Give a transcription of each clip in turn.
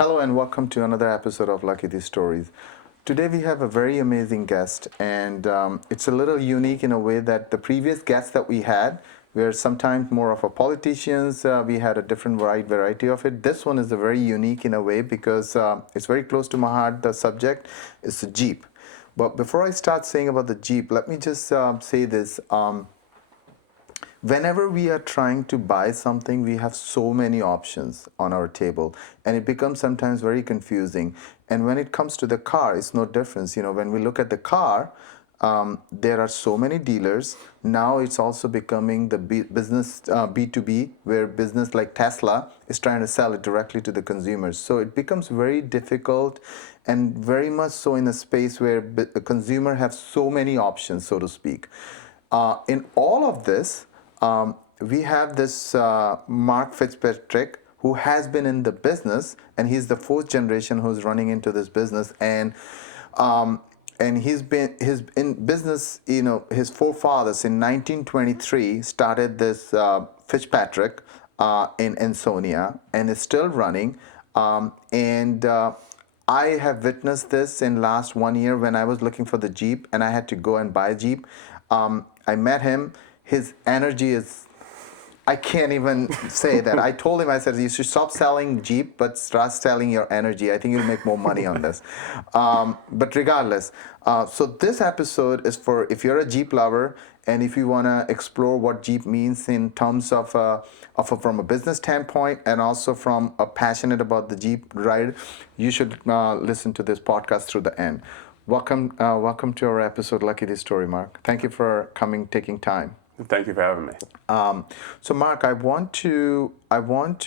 Hello and welcome to another episode of Lucky These Stories. Today we have a very amazing guest, and it's a little unique in a way that the previous guests that we had were sometimes more of a politicians. We had a different variety of it. This one is a very unique in a way because it's very close to my heart. The subject is the Jeep. But before I start saying about the Jeep, let me just say this. Whenever we are trying to buy something, we have so many options on our table, and it becomes sometimes very confusing. And when it comes to the car, it's no difference. You know, when we look at the car, there are so many dealers. Now it's also becoming the business B2B, where business like Tesla is trying to sell it directly to the consumers. So it becomes very difficult, and very much so in a space where the consumer have so many options, so to speak. In all of this, we have this Mark Fitzpatrick, who has been in the business, and he's the fourth generation who's running into this business, and he's been in business. You know, his forefathers in 1923 started this Fitzpatrick in Ansonia, and is still running. I have witnessed this in last 1 year when I was looking for the Jeep, and I had to go and buy a Jeep. I met him. His energy is, I can't even say that. I told him, I said, you should stop selling Jeep, but start selling your energy. I think you'll make more money on this. But regardless, so this episode is for if you're a Jeep lover and if you want to explore what Jeep means in terms of from a business standpoint and also from a passionate about the Jeep ride, you should listen to this podcast through the end. Welcome to our episode, Lucky This Story, Mark. Thank you for coming, taking time. Thank you for having me. So, Mark, I want to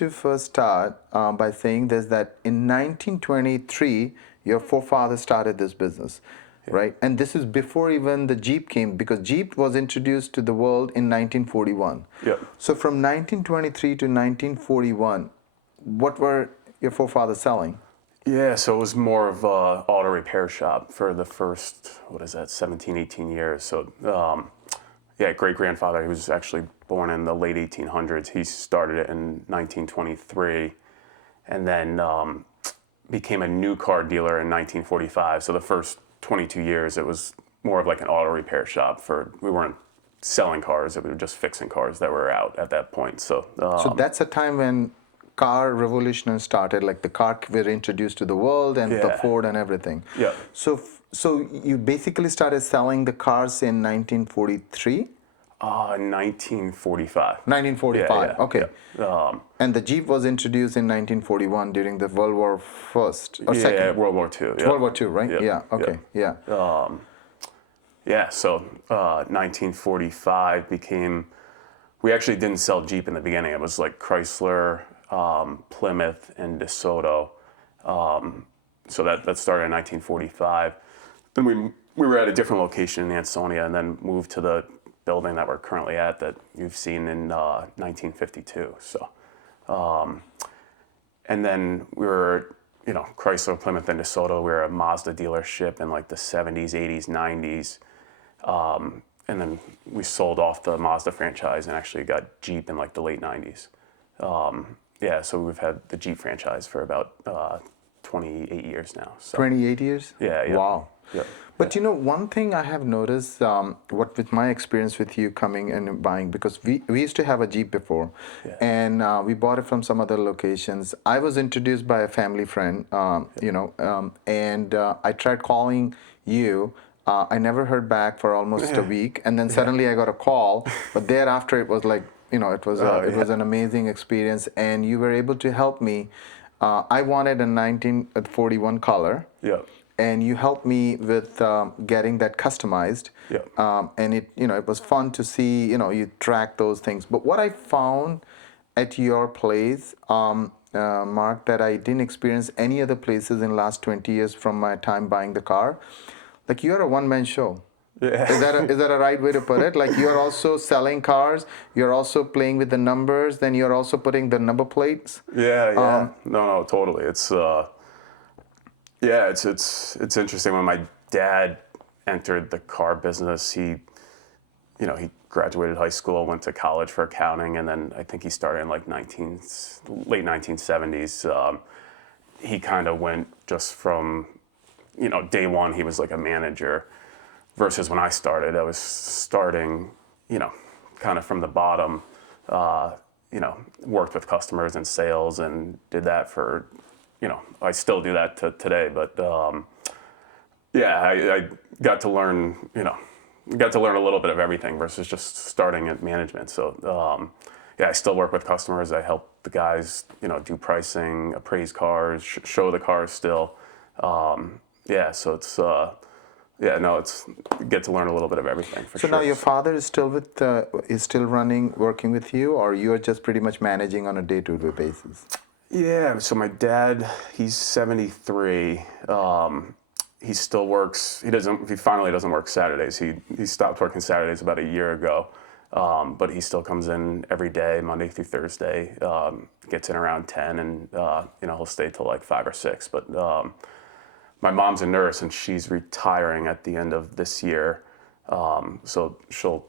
first start by saying this: that in 1923, your forefathers started this business, right? And this is before even the Jeep came, because Jeep was introduced to the world in 1941. Yep. So, from 1923 to 1941, what were your forefathers selling? Yeah, so it was more of an auto repair shop for the first, 17, 18 years. So, great-grandfather, he was actually born in the late 1800s. He started it in 1923 and then became a new car dealer in 1945. So the first 22 years, it was more of like an auto repair shop. We weren't selling cars, we were just fixing cars that were out at that point. So that's a time when car revolution started, like the car were introduced to the world and the Ford and everything. Yeah. So you basically started selling the cars in 1943? 1945. 1945, okay. Yeah. And the Jeep was introduced in 1941 during the World War First or Second? Yeah, World War II. Yeah. World War II, right? Yeah, okay, yeah. So 1945 we actually didn't sell Jeep in the beginning. It was like Chrysler, Plymouth, and DeSoto. So that started in 1945. Then we were at a different location in Ansonia and then moved to the building that we're currently at that you've seen in 1952. So, and then we were, Chrysler, Plymouth, and DeSoto. We were a Mazda dealership in like the 70s, 80s, 90s. And then we sold off the Mazda franchise and actually got Jeep in like the late 90s. So we've had the Jeep franchise for about 28 years now. So. 28 years? Yeah. Wow. Yeah. But one thing I have noticed, what with my experience with you coming and buying, because we used to have a Jeep before, and we bought it from some other locations. I was introduced by a family friend, and I tried calling you. I never heard back for almost a week, and then suddenly I got a call. But thereafter, it was like, it was an amazing experience, and you were able to help me. I wanted a 1941 color. Yeah. And you helped me with getting that customized. Yeah. And it was fun to see, you track those things. But what I found at your place, Mark, that I didn't experience any other places in the last 20 years from my time buying the car, like you're a one-man show. Yeah. Is that a right way to put it? Like you're also selling cars, you're also playing with the numbers, then you're also putting the number plates. Yeah. No, totally. It's it's interesting. When my dad entered the car business, he graduated high school, went to college for accounting, and then I think he started in like late 1970s. he kind of went just from, day one he was like a manager, versus when I started, I was starting, kind of from the bottom. Worked with customers and sales and did that for, I still do that today. But I got to learn, a little bit of everything versus just starting at management. So I still work with customers. I help the guys, do pricing, appraise cars, show the cars still. So it's it's get to learn a little bit of everything for So sure. now your father is still is still running, working with you, or you are just pretty much managing on a day-to-day basis? Yeah, so my dad, he's 73. He still works. He finally doesn't work Saturdays. He stopped working Saturdays about a year ago. But he still comes in every day, Monday through Thursday. Gets in around 10, and he'll stay till like 5 or 6. But my mom's a nurse, and she's retiring at the end of this year. So she'll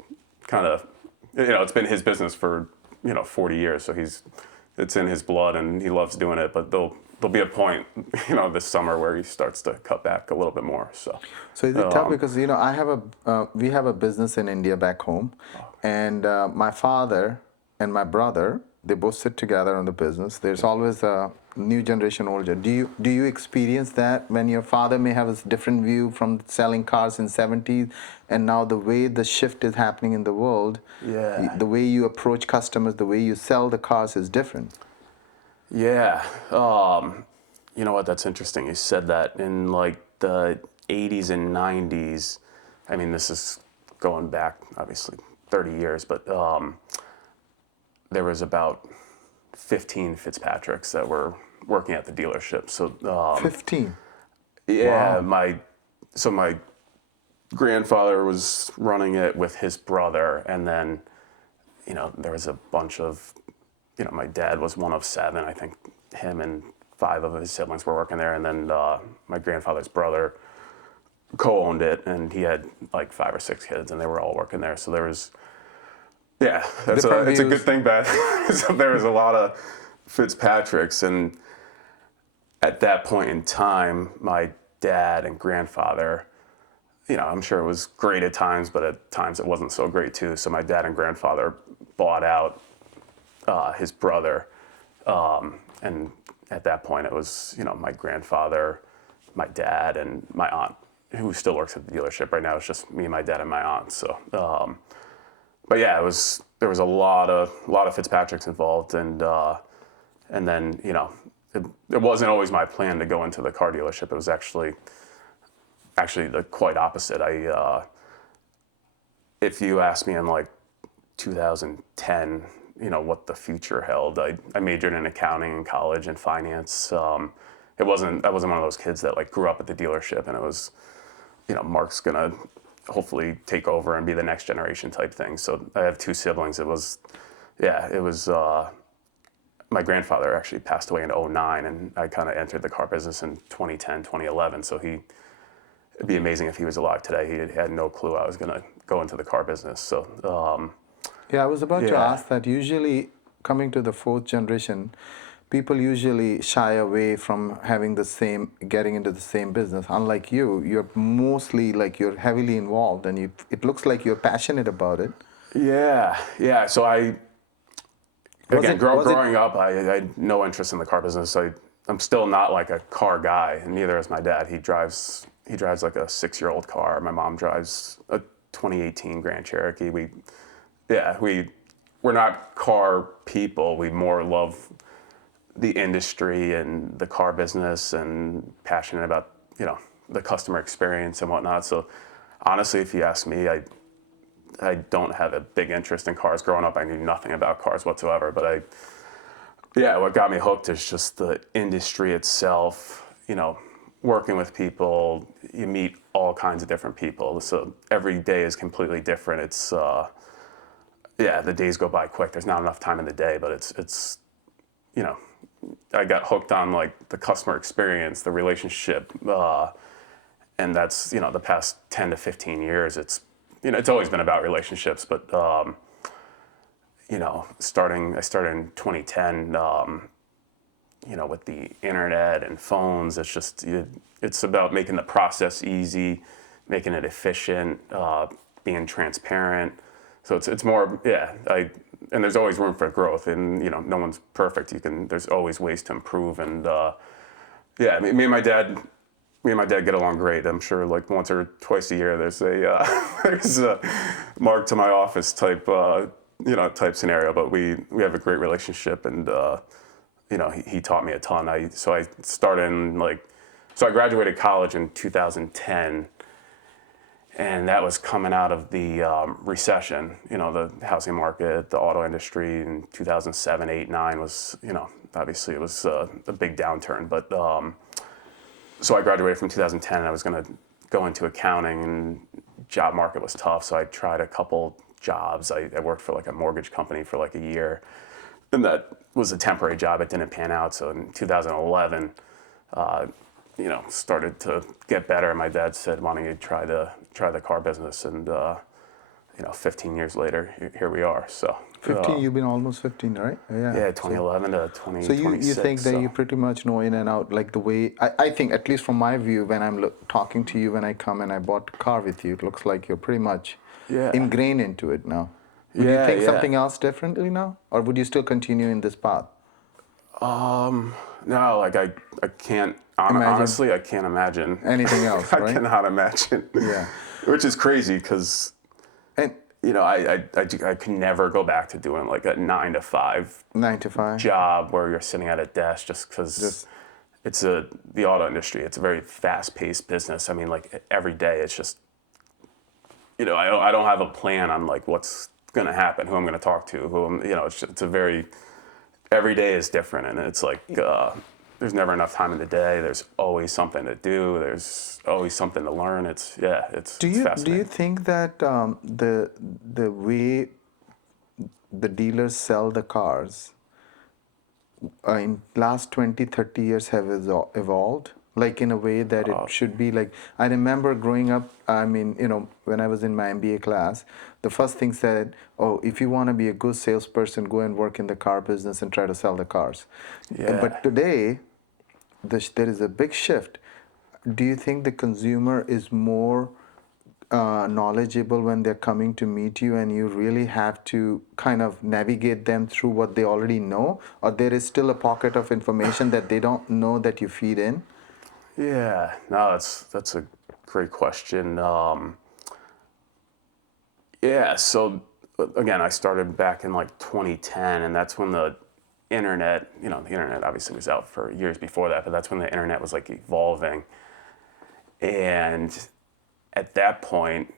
kind of, it's been his business for 40 years. So it's in his blood, and he loves doing it. But there'll be a point, this summer where he starts to cut back a little bit more. So is it tough because I have we have a business in India back home, and my father and my brother, they both sit together on the business. There's always a new generation, older. Do you experience that when your father may have a different view from selling cars in '70s, and now the way the shift is happening in the world, the way you approach customers, the way you sell the cars is different? Yeah. You know what? That's interesting. You said that in like the 80s and 90s. I mean, this is going back obviously 30 years, but there was about 15 Fitzpatricks that were working at the dealership. So 15. yeah, Wow. my grandfather was running it with his brother, and then there was a bunch of, my dad was one of 7. I think him and 5 of his siblings were working there, and then my grandfather's brother co-owned it, and he had like 5 or 6 kids, and they were all working there. So there was, it's a good thing back. So there was a lot of Fitzpatricks, and at that point in time, my dad and grandfather, I'm sure it was great at times, but at times it wasn't so great too. So my dad and grandfather bought out his brother, and at that point it was my grandfather, my dad, and my aunt, who still works at the dealership right now. It's just me, my dad, and my aunt. So but yeah, there was a lot of Fitzpatricks involved, and then it wasn't always my plan to go into the car dealership. It was actually the quite opposite. If you asked me in like 2010, what the future held, I majored in accounting in college and finance. I wasn't one of those kids that like grew up at the dealership and it was, Mark's gonna hopefully take over and be the next generation type thing. So I have 2 siblings. It was my grandfather actually passed away in '09, and I kind of entered the car business in 2010, 2011. So it'd be amazing if he was alive today. He had no clue I was going to go into the car business. So I was about to ask that. Usually, coming to the 4th generation, people usually shy away from getting into the same business. Unlike you, you're mostly like you're heavily involved, and it looks like you're passionate about it. Yeah. So growing up, I had no interest in the car business. I'm still not like a car guy, and neither is my dad. He drives like a 6-year-old car. My mom drives a 2018 Grand Cherokee. We're not car people. We more love the industry and the car business, and passionate about the customer experience and whatnot. So honestly, if you ask me, I don't have a big interest in cars. Growing up, I knew nothing about cars whatsoever. But what got me hooked is just the industry itself. Working with people, you meet all kinds of different people. So every day is completely different. It's the days go by quick. There's not enough time in the day, but it's I got hooked on like the customer experience, the relationship, and that's the past 10 to 15 years. It's it's always been about relationships, but I started in 2010. with the internet and phones, it's about making the process easy, making it efficient, being transparent. So it's more, and there's always room for growth, and no one's perfect. There's always ways to improve, and me and my dad get along great. I'm sure like once or twice a year there's a Mark to my office type scenario, but we have a great relationship, and he taught me a ton. I graduated college in 2010, and that was coming out of the recession. The housing market, the auto industry in 2007, 8, 9 was, obviously it was a big downturn. But so I graduated from 2010, and I was going to go into accounting, and job market was tough. So I tried a couple jobs. I worked for like a mortgage company for like a year, and that was a temporary job. It didn't pan out. So in 2011, started to get better. My dad said, "Why don't you try the car business?" And 15 years later, here we are. So 15, you've been almost 15, right? yeah, 2011 to 2026. So you think that you pretty much know in and out, like the way, I think, at least from my view, when I'm talking to you, when I come and I bought a car with you, it looks like you're pretty much ingrained into it now. Would you think something else differently now? Or would you still continue in this path? No, like I can't, honestly, I can't imagine anything else, right? I cannot imagine. Yeah. Which is crazy, because And I could never go back to doing like a 9 to 5 job where you're sitting at a desk, just because the auto industry. It's a very fast-paced business. I mean, like every day, it's just, I don't have a plan on like what's going to happen, who I'm going to talk to, every day is different, and it's like there's never enough time in the day. There's always something to do. There's always something to learn. It's fascinating. Do you think that the way the dealers sell the cars in last 20, 30 years have evolved? Like in a way that it should be like, I remember growing up, I mean, when I was in my MBA class, the first thing said, oh, if you want to be a good salesperson, go and work in the car business and try to sell the cars. Yeah. But today, there is a big shift. Do you think the consumer is more knowledgeable when they're coming to meet you, and you really have to kind of navigate them through what they already know? Or there is still a pocket of information that they don't know that you feed in? Yeah, no, that's a great question. So again, I started back in like 2010, and that's when the internet, the internet obviously was out for years before that, but that's when the internet was like evolving. And at that point,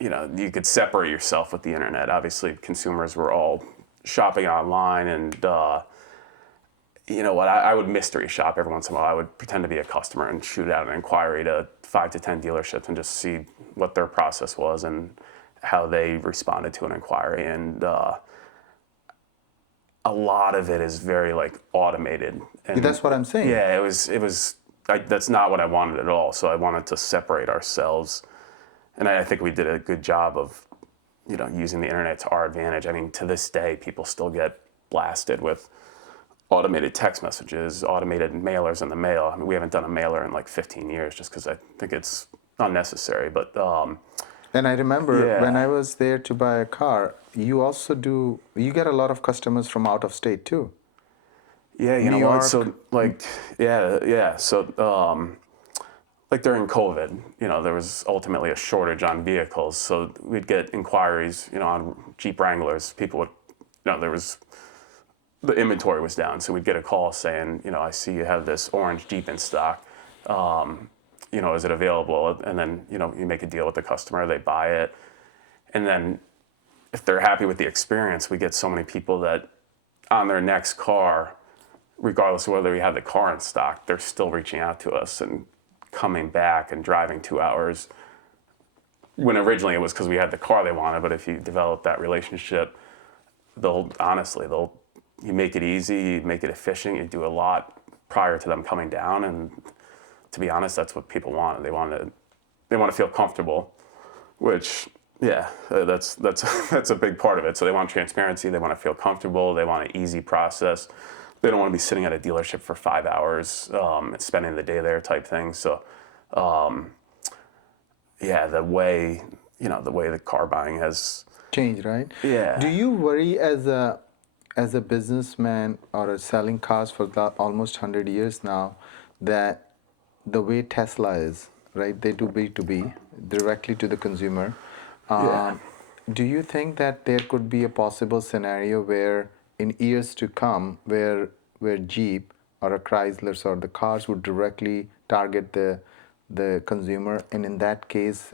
you could separate yourself with the internet. Obviously, consumers were all shopping online, and I would mystery shop every once in a while. I would pretend to be a customer and shoot out an inquiry to 5 to 10 dealerships and just see what their process was and how they responded to an inquiry. And a lot of it is very like automated. And that's what I'm saying. Yeah, that's not what I wanted at all. So I wanted to separate ourselves. And I think we did a good job of, using the internet to our advantage. I mean, to this day, people still get blasted with automated text messages, automated mailers in the mail. I mean, we haven't done a mailer in like 15 years just because I think it's unnecessary. But and I remember when I was there to buy a car, you get a lot of customers from out of state too. Yeah, you know what? So like, So like during COVID, there was ultimately a shortage on vehicles. So we'd get inquiries, on Jeep Wranglers. People would, the inventory was down. So we'd get a call saying, I see you have this orange Jeep in stock. Is it available? And then, you make a deal with the customer, they buy it. And then if they're happy with the experience, we get so many people that on their next car, regardless of whether we have the car in stock, they're still reaching out to us and coming back and driving 2 hours. When originally it was because we had the car they wanted, but if you develop that relationship, you make it easy, you make it efficient, you do a lot prior to them coming down. And to be honest, that's what people want. They want to feel comfortable, which that's a big part of it. So they want transparency, they want to feel comfortable, they want an easy process. they don't want to be sitting at a dealership for 5 hours, spending the day there type thing. So, yeah, the way the car buying has, Change, right? yeah. Do you worry as a businessman or a selling cars for almost 100 years now that the way Tesla is, right? They do B2B directly to the consumer. Yeah. Do you think that there could be a possible scenario where in years to come where Jeep or a Chrysler or the cars would directly target the consumer, and in that case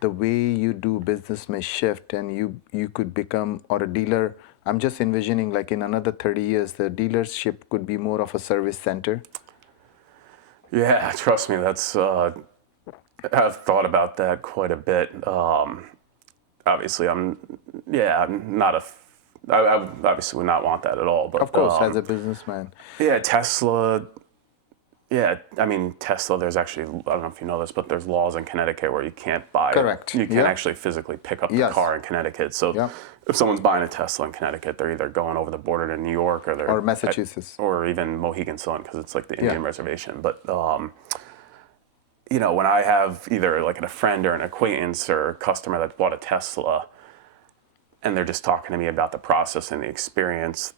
the way you do business may shift and you could become, or a dealer, I'm just envisioning like in another 30 years the dealership could be more of a service center? Yeah, trust me, that's I've thought about that quite a bit. Obviously, I'm not I obviously would not want that at all. But Of course, as a businessman. yeah, Tesla. Yeah, I mean Tesla. There's actually, I don't know if you know this, but there's laws in Connecticut where you can't buy. Correct. You can't Yeah. actually physically pick up the Yes. car in Connecticut. So Yeah. if someone's buying a Tesla in Connecticut, they're either going over the border to New York or they're Or Massachusetts. or even Mohegan Sun because it's like the Indian Yeah. reservation. But when I have either like a friend or an acquaintance or a customer that bought a Tesla, and they're just talking to me about the process and the experience,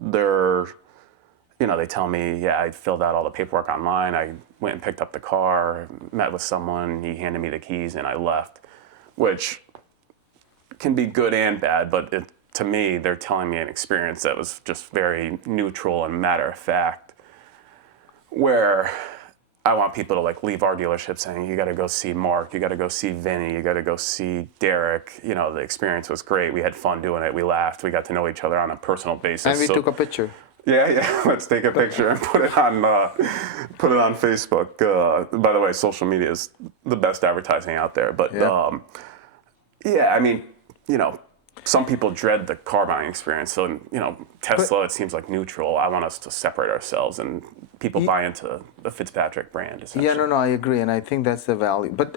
they tell me, yeah, I filled out all the paperwork online. I went and picked up the car, met with someone, he handed me the keys, and I left, which can be good and bad, but to me, they're telling me an experience that was just very neutral and matter of fact, where I want people to like leave our dealership saying, you got to go see Mark, you got to go see Vinny, you got to go see Derek. The experience was great. We had fun doing it. We laughed. We got to know each other on a personal basis. And we took a picture. Yeah. Let's take a picture and put it on Facebook. By the way, social media is the best advertising out there. But I mean, some people dread the car buying experience. So, Tesla, it seems like neutral. I want us to separate ourselves, and people buy into the Fitzpatrick brand, essentially. Yeah, no, I agree, and I think that's the value. But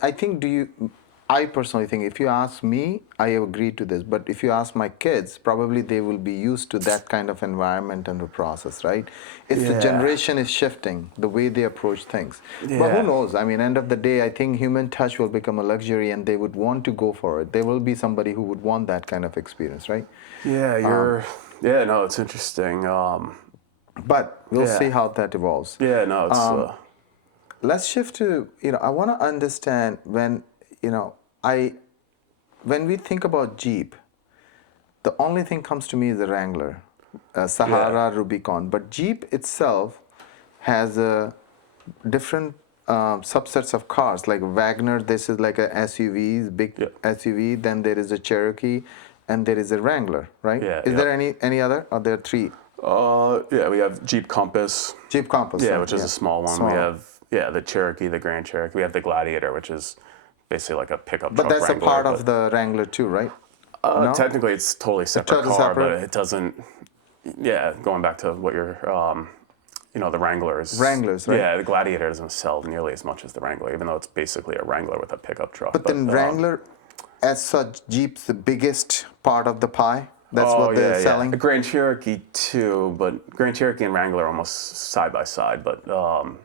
I personally think if you ask me, I agree to this. But if you ask my kids, probably they will be used to that kind of environment and the process, right? It's the generation is shifting, the way they approach things. Yeah. But who knows? I mean, end of the day, I think human touch will become a luxury and they would want to go for it. There will be somebody who would want that kind of experience, right? Yeah, no, it's interesting. But we'll see how that evolves. Yeah, no, it's... Let's shift to, I want to understand when we think about Jeep, the only thing comes to me is the Wrangler, Sahara, Rubicon. But Jeep itself has different subsets of cars. Like Wagner, this is like a SUV, big SUV. Then there is a Cherokee, and there is a Wrangler, right? Yeah. Is there any other? Are there three? we have Jeep Compass. Jeep Compass. Which is a small one. We have the Cherokee, the Grand Cherokee. We have the Gladiator, which is basically like a pickup truck. But that's Wrangler, a part of the Wrangler too, right? No? Technically, it's totally separate Totally car, separate? but it doesn't. Yeah, going back to what you're, the Wranglers. Wranglers, right? Yeah, the Gladiator doesn't sell nearly as much as the Wrangler, even though it's basically a Wrangler with a pickup truck. But then Wrangler, as such, Jeep's the biggest part of the pie. That's what they're selling. The Grand Cherokee too, but Grand Cherokee and Wrangler are almost side by side. But the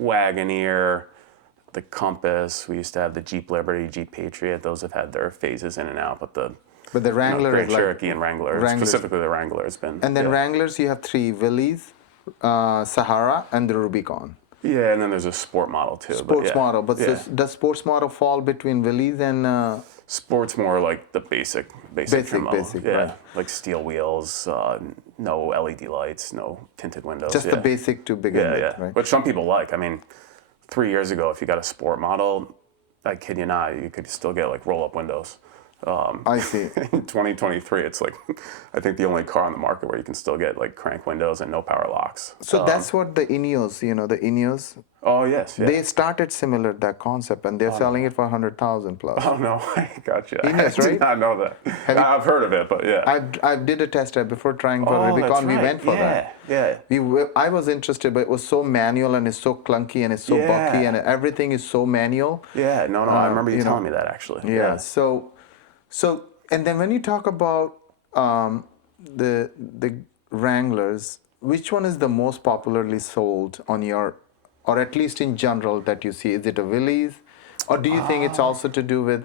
Wagoneer, the Compass. We used to have the Jeep Liberty, Jeep Patriot. Those have had their phases in and out, but the Wrangler Grand is like Cherokee and Wrangler, specifically the Wrangler, has been. And then Wranglers, you have three: Willys, Sahara, and the Rubicon. Yeah, and then there's a sport model too. Sports model, but does sports model fall between Willys and? Sport's more like the basic trim level. Right. Like steel wheels, no LED lights, no tinted windows. Just the basic to begin with, right? Which some people like. I mean, 3 years ago, if you got a sport model, I kid you not, you could still get like roll-up windows. I see. In 2023, it's like, I think the only car on the market where you can still get like crank windows and no power locks. So that's what the Ineos, the Ineos. Oh yes, yeah. They started similar that concept, and they're selling it for 100,000 plus. Oh no, I gotcha. Ineos, I right? did not know that. I've heard of it, but yeah. I did a test drive before trying for Rubicon. That's We right. went for that. Yeah. I was interested, but it was so manual and it's so clunky and it's so bucky and everything is so manual. Yeah, no, I remember you telling me that actually. Yeah. So, and then when you talk about the Wranglers, which one is the most popularly sold on your, or at least in general that you see? Is it a Willys, or do you think it's also to do with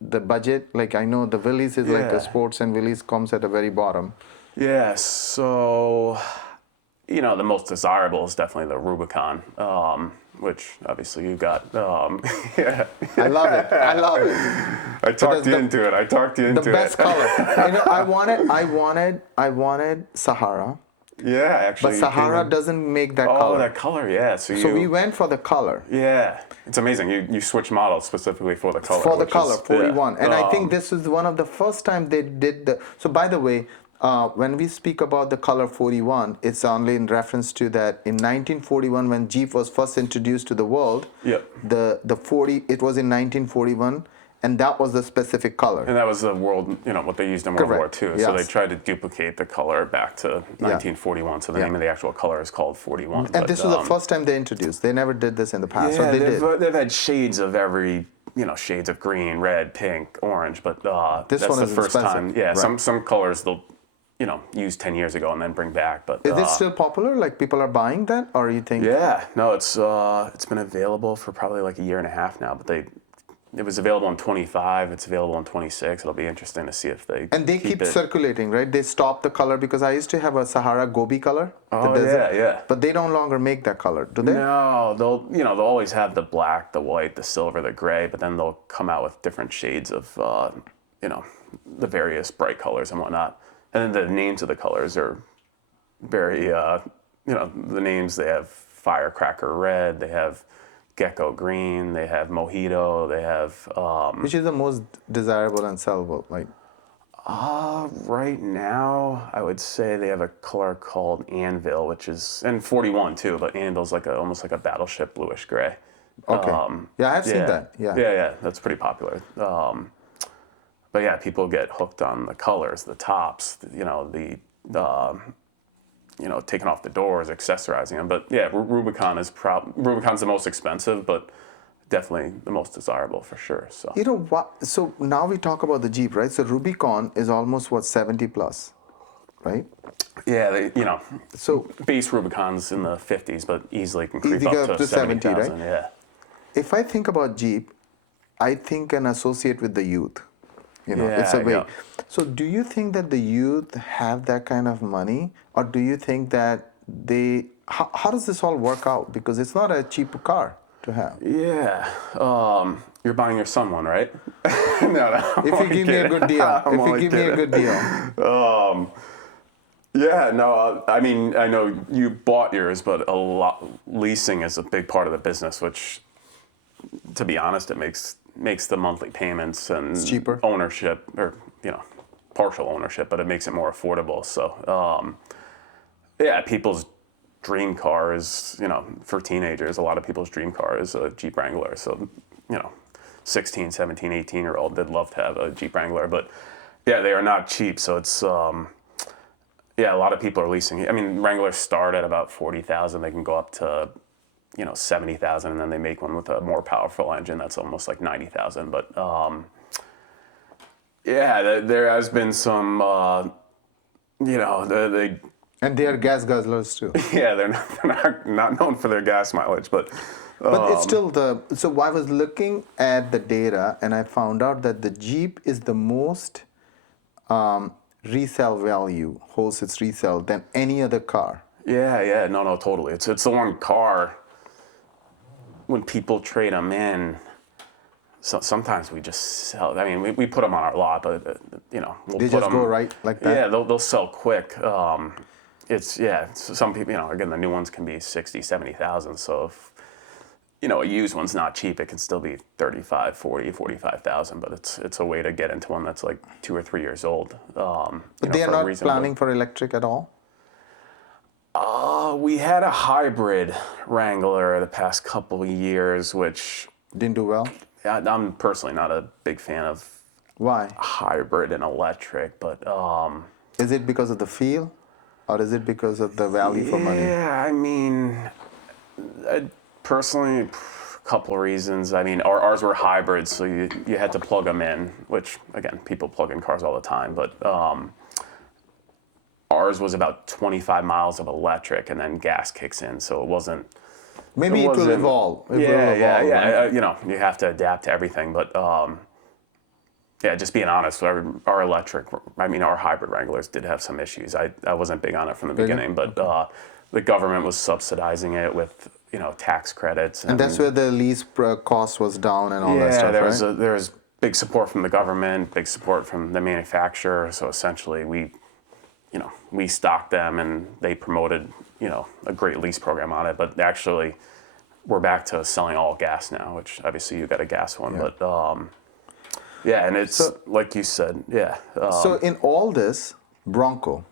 the budget? Like I know the Willys is like a Yeah. sports, and Willys comes at the very bottom. Yeah, so, the most desirable is definitely the Rubicon, which obviously you got. Yeah. I love it. I love it. I talked you into it. I talked you into The best it. color. I wanted Sahara, Yeah, actually. but you Sahara came in- doesn't make that Oh, color. that color, yeah. So we went for the color. Yeah, it's amazing. You switch models specifically for the color. For the which color, is- 41. yeah. And I think this is one of the first time they did the. So by the way, when we speak about the color 41, it's only in reference to that in 1941 when Jeep was first introduced to the world. Yep. The 40, it was in 1941, and that was the specific color. And that was the world, what they used in World Correct. War II. So they Yes. tried to duplicate the color back to 1941. So the Yeah. name of the actual color is called 41. And this was the first time they introduced. They never did this in the past. Yeah, or they did. they've had shades of every, shades of green, red, pink, orange. But This that's one the is first time. expensive. Yeah, Right. some colors they'll, use 10 years ago and then bring back. But Is it still popular? Like people are buying that, or you think? Yeah, no, it's been available for probably like a year and a half now. But it was available in 25. It's available in 26. It'll be interesting to see if they And they keep it. circulating, right? They stop the color because I used to have a Sahara Gobi color. the Oh, desert, yeah. But they no longer make that color, do they? No, they'll always have the black, the white, the silver, the gray, but then they'll come out with different shades of the various bright colors and whatnot. And then the names of the colors are very the names, they have firecracker red, they have gecko green, they have mojito, they have Which is the most desirable and sellable? Like, right now, I would say they have a color called Anvil, which is, and 41 too, but Anvil's almost like a battleship bluish gray. okay, yeah, I've seen Yeah. that. Yeah. Yeah, that's pretty popular. But yeah, people get hooked on the colors, the tops, taking off the doors, accessorizing them. But yeah, Rubicon's the most expensive, but definitely the most desirable for sure. So You know what? So now we talk about the Jeep, right? So Rubicon is almost 70 plus, right? yeah, So base Rubicons in the 50s, but easily can creep Easy up up to to 70, right? 70,000. Yeah. if I think about Jeep, I think and associate with the youth. It's a Yeah, way. yeah. So do you think that the youth have that kind of money, or do you think that how does this all work out? Because it's not a cheap car to have. Yeah. You're buying your son one, right? No. I'm If you only give me a kidding. good deal, I'm if you only give me a kidding. good deal. Yeah, no, I mean, I know you bought yours, but leasing is a big part of the business, which, to be honest, it makes the monthly payments and cheaper. ownership, or, partial ownership, but it makes it more affordable. So, yeah, people's dream car is, for teenagers, a lot of people's dream car is a Jeep Wrangler. So, 16, 17, 18-year-old, they'd love to have a Jeep Wrangler, but yeah, they are not cheap. So it's, yeah, a lot of people are leasing. I mean, Wranglers start at about 40,000. They can go up to, 70,000, and then they make one with a more powerful engine that's almost like 90,000. But yeah, there has been some, they And they are gas guzzlers too. yeah, they're not known for their gas mileage, but But it's still so I was looking at the data and I found out that the Jeep is the most resale value, holds its resale than any other car. yeah, no, totally. It's the one car. When people trade them in, so sometimes we just sell. I mean, we put them on our lot, but we'll They put just them, go right like that? Yeah, they'll sell quick. Some people, again, the new ones can be 60, 70,000. So if a used one's not cheap, it can still be 35, 40, 45,000. But it's a way to get into one that's like 2 or 3 years old. They are not planning for electric at all? We had a hybrid Wrangler the past couple of years, which Didn't do well? I'm personally not a big fan of Why? hybrid and electric, but Is it because of the feel? Or is it because of the value for money? yeah, I mean, personally, a couple of reasons. I mean, ours were hybrids, so you had to plug them in, which, again, people plug in cars all the time, but ours was about 25 miles of electric, and then gas kicks in, so it wasn't. Maybe it will wasn't- evolve. It will Yeah, evolve, right? you know, you have to adapt to everything, but yeah, just being honest, our electric, I mean, our hybrid Wranglers did have some issues. I wasn't big on it from the beginning, but the government was subsidizing it with, you know, tax credits. And that's where the lease cost was down and all that Yeah, stuff, right? there was big support from the government, big support from the manufacturer. So essentially, we stocked them, and they promoted, you know, a great lease program on it. But actually, we're back to selling all gas now, which obviously you got a gas one, Yeah. but yeah, and it's like you said, yeah, So in all this, Bronco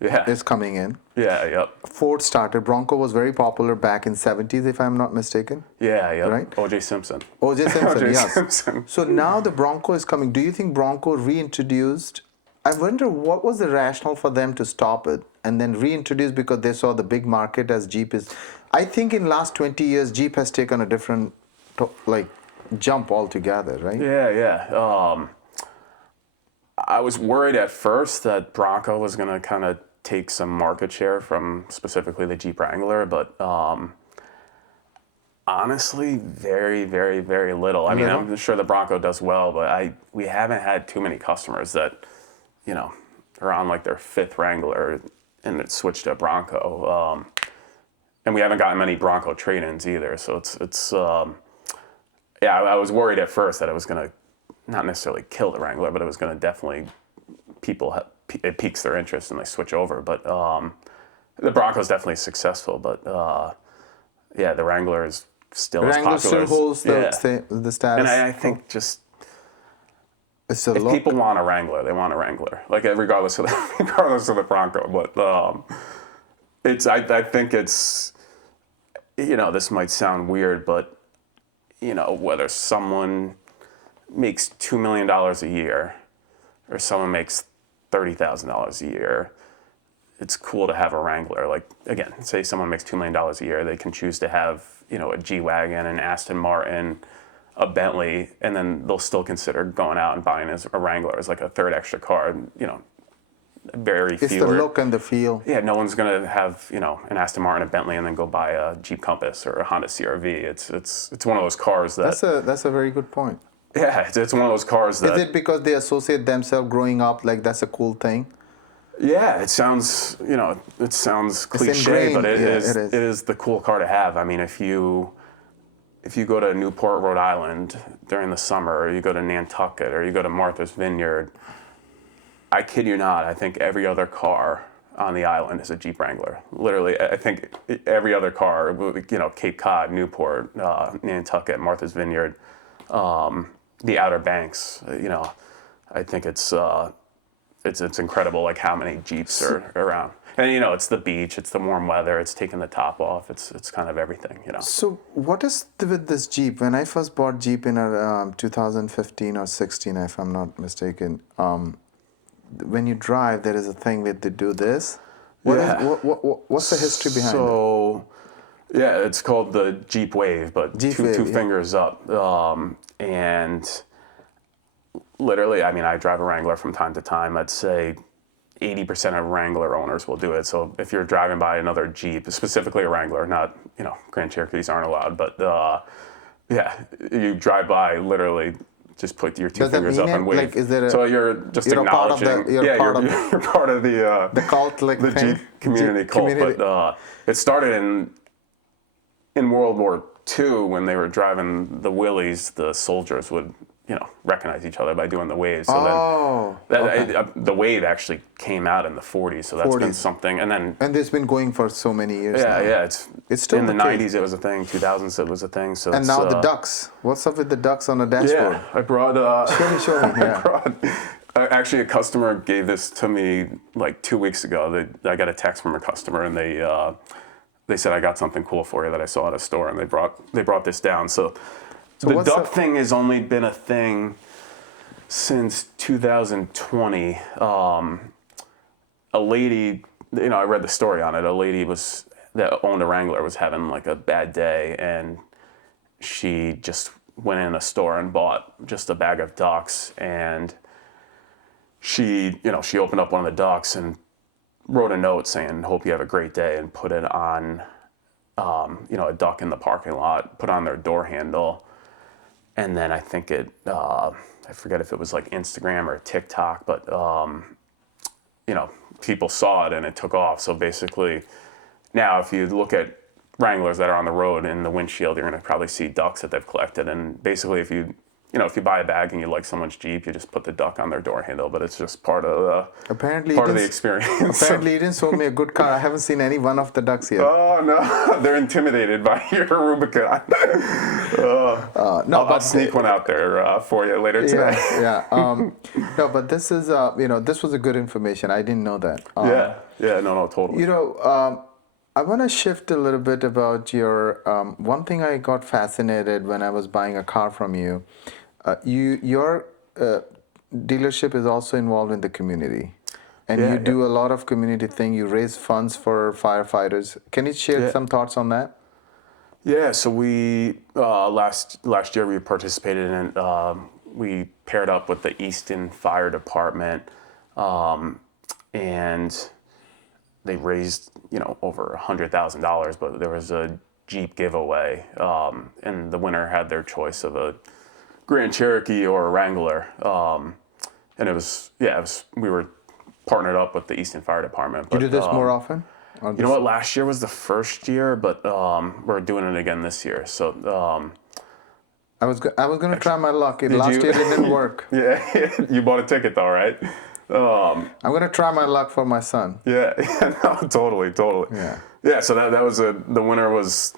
yeah, is coming in. yeah, yep, Ford started. Bronco was very popular back in 70s, if I'm not mistaken. yeah, yep. Right? O.J. Simpson. O.J. Simpson, O.J. yes. Simpson. So now the Bronco is coming. Do you think Bronco reintroduced? I wonder what was the rationale for them to stop it and then reintroduce because they saw the big market as Jeep is. I think in last 20 years, Jeep has taken a different, jump altogether, right? Yeah, yeah. I was worried at first that Bronco was going to kind of take some market share from specifically the Jeep Wrangler, but honestly, very, very, very little. I mean, Little? I'm sure the Bronco does well, but we haven't had too many customers that, you know, are on like their fifth Wrangler and it switched to a Bronco. And we haven't gotten many Bronco trade-ins either. So it's yeah, I was worried at first that it was going to not necessarily kill the Wrangler, but it was going to definitely, it piques their interest and they switch over. But the Bronco's definitely successful, but yeah, the Wrangler is still Wrangler as popular. still holds yeah. the status. And I think just it's a if look. people want a Wrangler, they want a Wrangler, like regardless of the Bronco. But I think it's, you know, this might sound weird, but you know, whether someone makes $2 million a year or someone makes $30,000 a year, it's cool to have a Wrangler. Like, again, say someone makes $2 million a year, they can choose to have, you know, a G-Wagon, an Aston Martin, a Bentley, and then they'll still consider going out and buying a Wrangler as like a third extra car. You know, very few. It's the look and the feel. Yeah, no one's gonna have, you know, an Aston Martin, a Bentley, and then go buy a Jeep Compass or a Honda CR-V. It's one of those cars that. That's a very good point. Yeah, it's one of those cars that. Is it because they associate themselves growing up like that's a cool thing? Yeah, it sounds, you know, it sounds cliche, but ingrained. Yeah, it is the cool car to have. I mean, if you go to Newport, Rhode Island during the summer, or you go to Nantucket, or you go to Martha's Vineyard, I kid you not, I think every other car on the island is a Jeep Wrangler. Literally, I think every other car, you know, Cape Cod, Newport, Nantucket, Martha's Vineyard, the Outer Banks, you know, I think it's incredible, like how many Jeeps are around. And you know, it's the beach, it's the warm weather, it's taking the top off, it's kind of everything, you know. So what is with this Jeep? When I first bought Jeep in 2015 or 16, if I'm not mistaken, when you drive, there is a thing that they do this. What's the history behind it? So, yeah, it's called the Jeep Wave, but Jeep two Wave, yeah. fingers up. And literally, I mean, I drive a Wrangler from time to time. I'd say 80% of Wrangler owners will do it. So if you're driving by another Jeep, specifically a Wrangler, not, you know, Grand Cherokees aren't allowed, but yeah, you drive by, literally just put your two Does that fingers mean up and it? wave. Like, is there so you're just you're a part of acknowledging. the- you're part of you're part of the cult, like the thing? Jeep community Jeep cult. community. But it started in World War II when they were driving the Willys. The soldiers would, you know, recognize each other by doing the waves. So the wave actually came out in the 40s. So that's been 40s. something. And then And it's been going for so many years now. yeah, It's still in the the case. 90s it was a thing. 2000s it was a thing. So And it's, now the ducks. What's up with the ducks on the dashboard? Yeah, I brought. Show me, yeah. I brought. Actually, a customer gave this to me like 2 weeks ago. I got a text from a customer, and they said, "I got something cool for you that I saw at a store," and they brought this down. So the what's duck up? thing has only been a thing since 2020. A lady, you know, I read the story on it. A lady that owned a Wrangler was having like a bad day, and she just went in a store and bought just a bag of ducks, and she opened up one of the ducks, and wrote a note saying, "Hope you have a great day," and put it on, a duck in the parking lot, put on their door handle, and then I think I forget if it was like Instagram or TikTok, but people saw it and it took off. So basically, now if you look at Wranglers that are on the road in the windshield, you're going to probably see ducks that they've collected. And basically, if you buy a bag and you like someone's Jeep, you just put the duck on their door handle. But it's just part of the experience. Apparently, you didn't show me a good car. I haven't seen any one of the ducks yet. Oh no, they're intimidated by your Rubicon. I'll sneak one out there for you later today. Yeah. No, but this is this was a good information. I didn't know that. No, totally. I want to shift a little bit about your. One thing I got fascinated when I was buying a car from you. Your dealership is also involved in the community, and you do a lot of community thing. You raise funds for firefighters. Can you share some thoughts on that? Yeah. So we last year we participated in. We paired up with the Easton Fire Department, and they raised over $100,000, but there was a Jeep giveaway, and the winner had their choice of a Grand Cherokee or a Wrangler, and we were partnered up with the Easton Fire Department. But, you do this more often? You know what? Last year was the first year, but we're doing it again this year. So I was going to try my luck. Last year it didn't work. Yeah, you bought a ticket though, right? I'm going to try my luck for my son. Yeah, no, totally. Yeah, so that was the winner was,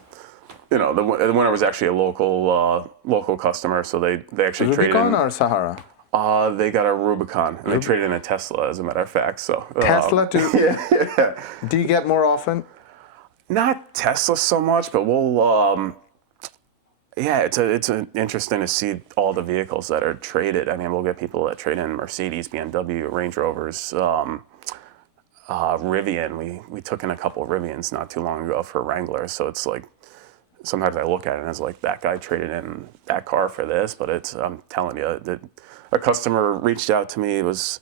the winner was actually a local customer. So they actually traded in. Rubicon or Sahara? They got a Rubicon, and they traded in a Tesla, as a matter of fact. So Tesla too. Yeah. Do you get more often? Not Tesla so much, but we'll. It's interesting to see all the vehicles that are traded. I mean, we'll get people that trade in Mercedes, BMW, Range Rovers, Rivian. We took in a couple of Rivians not too long ago for Wranglers. So it's like, sometimes I look at it and it's like, that guy traded in that car for this, but I'm telling you, that a customer reached out to me. It was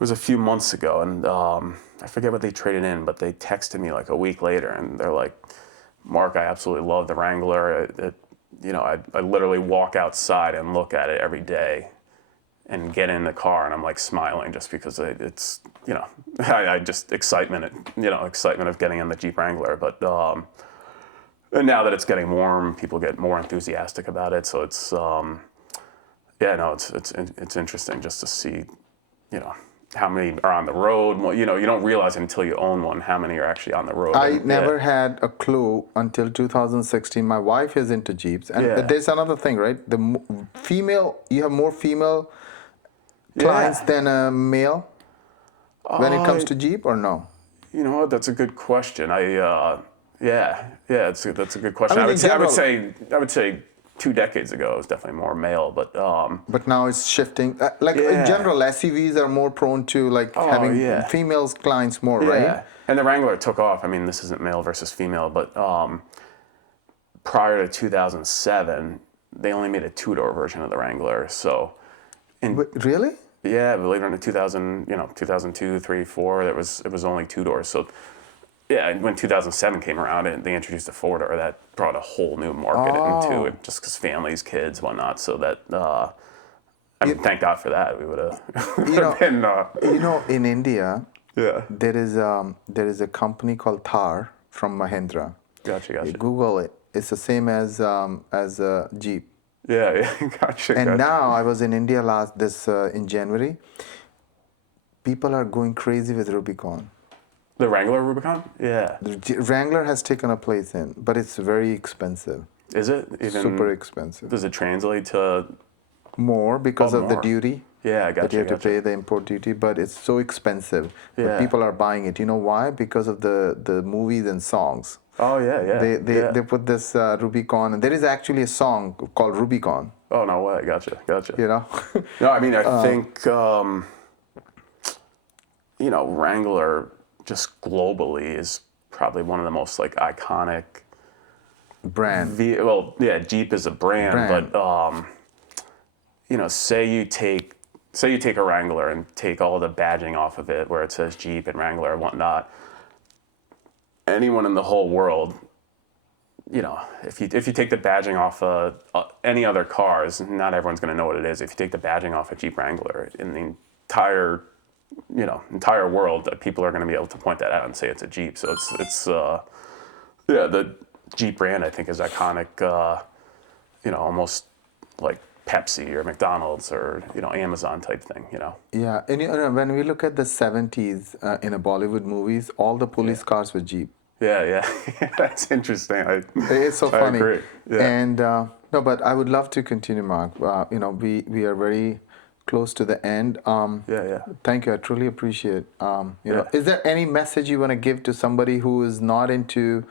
a few months ago, and I forget what they traded in, but they texted me like a week later, and they're like, "Mark, I absolutely love the Wrangler. I literally walk outside and look at it every day and get in the car, and I'm like smiling just because it's, I just excitement of getting in the Jeep Wrangler. But and now that it's getting warm, people get more enthusiastic about it. So it's, it's interesting just to see, how many are on the road. Well, you don't realize until you own one how many are actually on the road. I never had a clue until 2016. My wife is into Jeeps, and there's another thing, right? You have more female clients than a male when it comes to Jeep, or no? You know what? That's a good question. That's a good question. I mean, I would say 2 decades ago, it was definitely more male, but now it's shifting. In general, SUVs are more prone to having females clients more, right? And the Wrangler took off. I mean, this isn't male versus female, but prior to 2007, they only made a 2-door version of the Wrangler. So, really? Yeah, believe it or not, 2002, 3, 4, it was only 2 doors. So. Yeah, when 2007 came around and they introduced a 4-door, that brought a whole new market into it, just because families, kids, whatnot. So that, thank God for that. We would have been. In India, there is a company called Thar from Mahindra. Gotcha. Google it. It's the same as a Jeep. Yeah, gotcha. And now I was in India in January. People are going crazy with Rubicon. The Wrangler Rubicon? Yeah. The Wrangler has taken a place in, but it's very expensive. Is it? Super expensive. Does it translate to more because of the duty? Yeah, I got that you have to pay the import duty, but it's so expensive. Yeah. But people are buying it. You know why? Because of the movies and songs. Oh yeah. They put this Rubicon, and there is actually a song called Rubicon. Oh no way! Gotcha. No, I mean I think Wrangler just globally is probably one of the most iconic brand. Jeep is a brand. But say you take say you take a Wrangler and take all the badging off of it where it says Jeep and Wrangler and whatnot. Anyone in the whole world, you know, if you take the badging off any other cars, not everyone's going to know what it is. If you take the badging off a Jeep Wrangler, in the entire world, that people are going to be able to point that out and say it's a Jeep. So it's the Jeep brand, I think, is iconic. Almost like Pepsi or McDonald's or Amazon type thing. Yeah, and when we look at the 70s in the Bollywood movies, all the police cars were Jeep. Yeah. That's interesting. It's so funny. I agree. Yeah. And no, but I would love to continue, Mark. We are very close to the end. Yeah. Thank you. I truly appreciate. Is there any message you want to give to somebody who is not into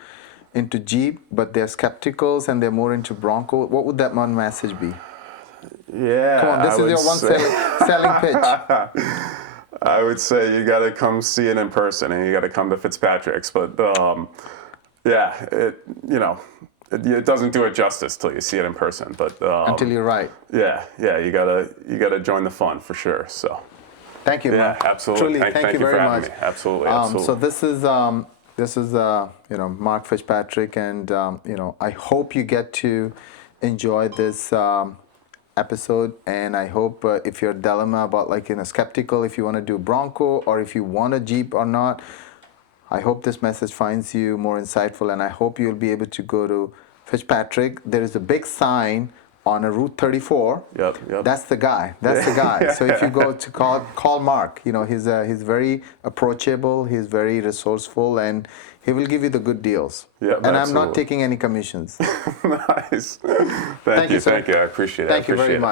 Jeep, but they're skepticals and they're more into Bronco? What would that one message be? Yeah. Come on, this is your one selling pitch. I would say you got to come see it in person, and you got to come to Fitzpatrick's. But it doesn't do it justice till you see it in person. But Until you're right. Yeah, you gotta join the fun for sure. So. Thank you, Mark. Yeah, absolutely. Truly, thank you for very having much. Me. Absolutely. So this is Mark Fitzpatrick, and I hope you get to enjoy this episode, and I hope if you're dilemma about skeptical if you want to do Bronco or if you want a Jeep or not, I hope this message finds you more insightful, and I hope you'll be able to go to Fitzpatrick. There is a big sign on a Route 34. Yep. That's the guy. So if you go to call Mark, he's very approachable, he's very resourceful, and he will give you the good deals. Yep, and absolutely. I'm not taking any commissions. Nice. Thank you. I appreciate it. Thank you very much.